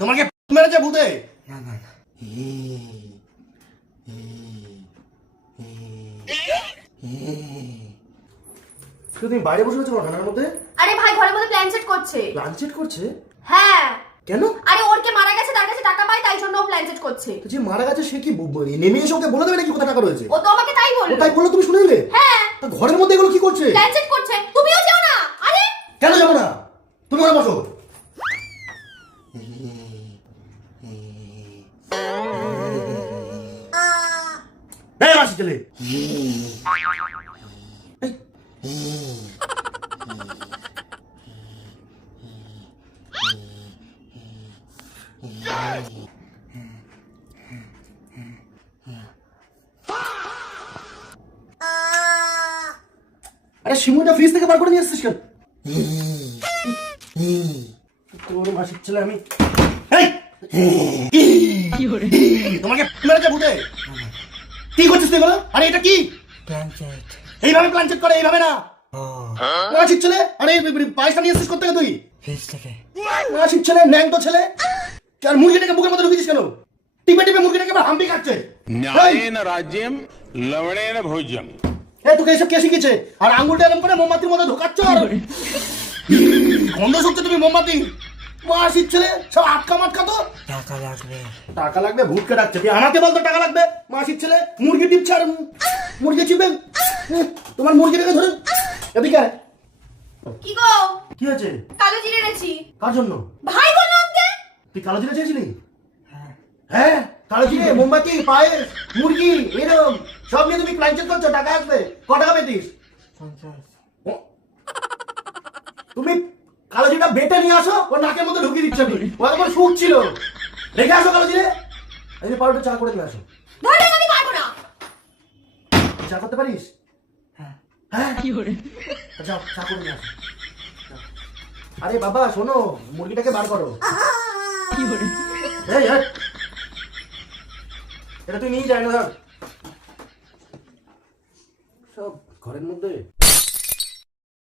তোমাকে মেরেছে ভূতে? না না না। তুমি বাইরে বসে আছো ঠান্ডার মধ্যে? আরে ভাই ঘরের মধ্যে প্ল্যান সেট করছে। প্ল্যান সেট করছে? হ্যাঁ। কেন? আরে ওর কে মারা গেছে, তার কাছে টাকা পায়, তাই জন্য ও প্ল্যান সেট করছে। তো যে মারা গেছে সে কি নেমে এসে ওকে বলে দেবে নাকি কোথা টাকা রয়েছে? ও তো আমাকে তাই বললো। তাই বললো, তুমি শুনে নিলে? হ্যাঁ। তা ঘরের মধ্যে এগুলো কি করছে? প্ল্যান সেট করছে। তুমিও যাও না। আরে কেন যাবো না? তুমি ওখানে বসো। এই মাসি ছেলে, আরে শিমুটা ফ্রিজ থেকে বার করে নিয়ে আসছিস কেন? তোর মাসির ছেলে আমি। তোমাকে মেরেছে ভূতে? কি করছিস তুই বলো? আরে এটা কি? Plan set. এইভাবে প্ল্যান চেক করে, এইভাবে না। মাসির ছেলে, আরে পায়েসটা নিয়ে আসছিস কোথা থেকে তুই? ফ্রিজ থেকে। মাসির ছেলে, ন্যাংটো ছেলে। আর মুরগিটাকে বুকের মধ্যে ঢুকিয়েছিস কেন? টিপে টিপে মুরগিটাকে আবার হাম্পি খাচ্ছে। न्यायेन राज्यम लवणेन भोज्यम। তোকে এসব কে শিখেছে? আর আঙ্গুলটা এরকম করে মোমবাতির মধ্যে ঢোকাচ্ছ আর গন্ধ শুকছে তুমি মোমবাতি। মাসির ছেলে সব আটকা মাটকা তো। টাকা লাগবে। টাকা লাগবে? ভূতকে ডাকছে। তুই আমাকে বলতো টাকা লাগবে? মাসির ছেলে মুরগি টিপছে আর মুরগি চিপে তোমার মুরগিটাকে ধরে এদিকে আয়। কি গো? কি হয়েছে? কালো জিরে এনেছি। কার জন্য? ভাই বললো আমাকে। তুই কালো জিরে চেয়েছিলি? হ্যাঁ, কালো জিরে, মোমবাতি, পায়েস, মুরগি, এরকম সব নিয়ে তুমি প্ল্যান চেক করছো। টাকা আসবে। ক টাকা পেতিস? 50। তুমি কালো জিরেটা বেটে নিয়ে আসো, ও নাকের মধ্যে ঢুকিয়ে দিচ্ছে। ও একবার সুখ ছিল। রেখে আসো কালো জিরে। এই যে পাউডার চা করে নিয়ে আসো। ধরে আমি পারবো না। চা করতে পারিস? হ্যাঁ। হ্যাঁ, কি করে? যাও চা করে নিয়ে আসো। আরে বাবা শোনো, মুরগিটাকে বার করো। কি করে? এই এটা তুই নিয়ে যায় না, ধর সব ঘরের মধ্যে।